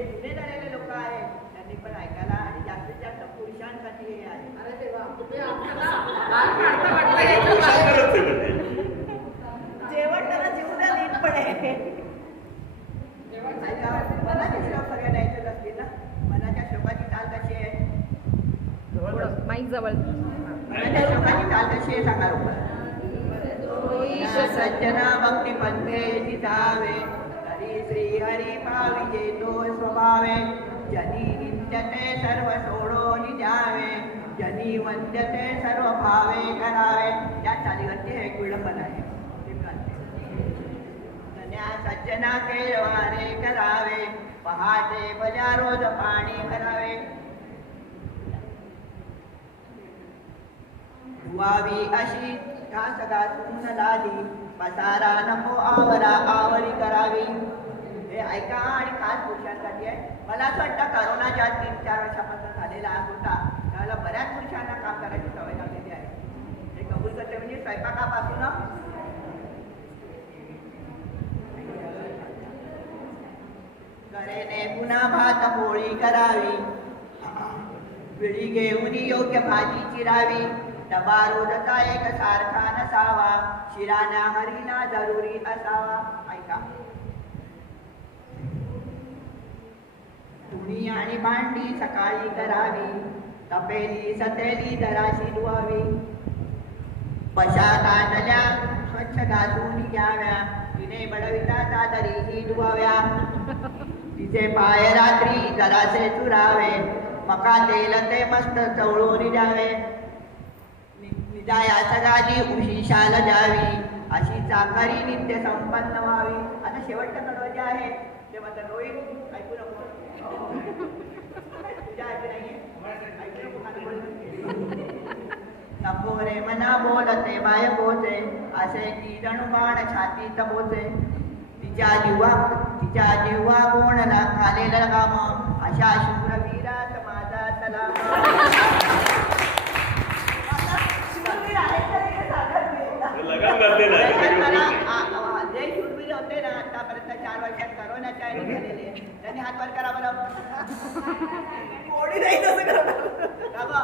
आहे पण जे जुने झालेले लोक आहेत त्यांनी पण ऐकायला आणि जास्तीत जास्त पुरुषांसाठी हे आहे अरे देवा तुम्ही? जेवण त्याला जीव द्या नीटपणे जेवण ऐका, मनाचे श्लोक सगळ्यांना यायचे असतील ना मनाच्या श्लोकाची चाल कशी आहे थोडं माईक जवळ मनाच्या श्लोकाची चाल कशी आहे सांगा लवकर. सज्जना भक्ती पंथे जिजावे हरी श्री हरी पाविजे तो स्वभावे जनी नित्यते सर्व सोडून द्यावे जनी वंद्यते सर्व भावे करावे या चालीवरती हे एक विडंबन आहे. सज्जना केळवारे करावे पहाटे बजारोज पाणी करावे. धुवावी अशी घास घासून लाली पसारा नको आवरा आवरी करावी. हे आणि खास पुरुषांसाठी आहे? मला असं वाटतं करोनाच्या तीन चार वर्षापासून झालेला होता त्यावेळेला बऱ्याच पुरुषांना काम करायची सवय लागलेली आहे. हे कबूल करते म्हणजे स्वयंपाकापासून? करेने पुन्हा भात पोळी करावी. पिढी घेऊन योग्य भाजी चिरावी. डबा रोजचा एक सारखा नसावा. शिराना हरीना जरुरी असावा. ऐका. धुणी आणि भांडी सकाळी करावी तपेली सतेली दराशी धुवावी पशा तांडल्या स्वच्छ घासून घ्याव्या. तिने बडविता चादरीही धुवाव्या तिचे पाय रात्री जरासे चुरावे. मका तेल ते मस्त चवळून द्यावे. नि- निजाया सगाजी उशी शाल द्यावी. अशी चाकरी नित्य संपन्न व्हावी. आता शेवटचं कडवं जे आहे ते म्हणतात रोहित ऐकू नको तुझ्या ऐकू नाहीये ऐकू नको खाली बोल. नको रे मना बोलते बाय बोचे असे की जणू बाण छातीत बोचे तिच्या जीवा तिच्या जीवा कोणला खालेलं काम? अशा शूरवीरात माझा सलाम. लगाम जे शूरवीर होते ना आतापर्यंत चार वर्षात करोनाच्या झालेले. त्यांनी हात वर करा बरं. कोणी नाही तसं करणार. का बा?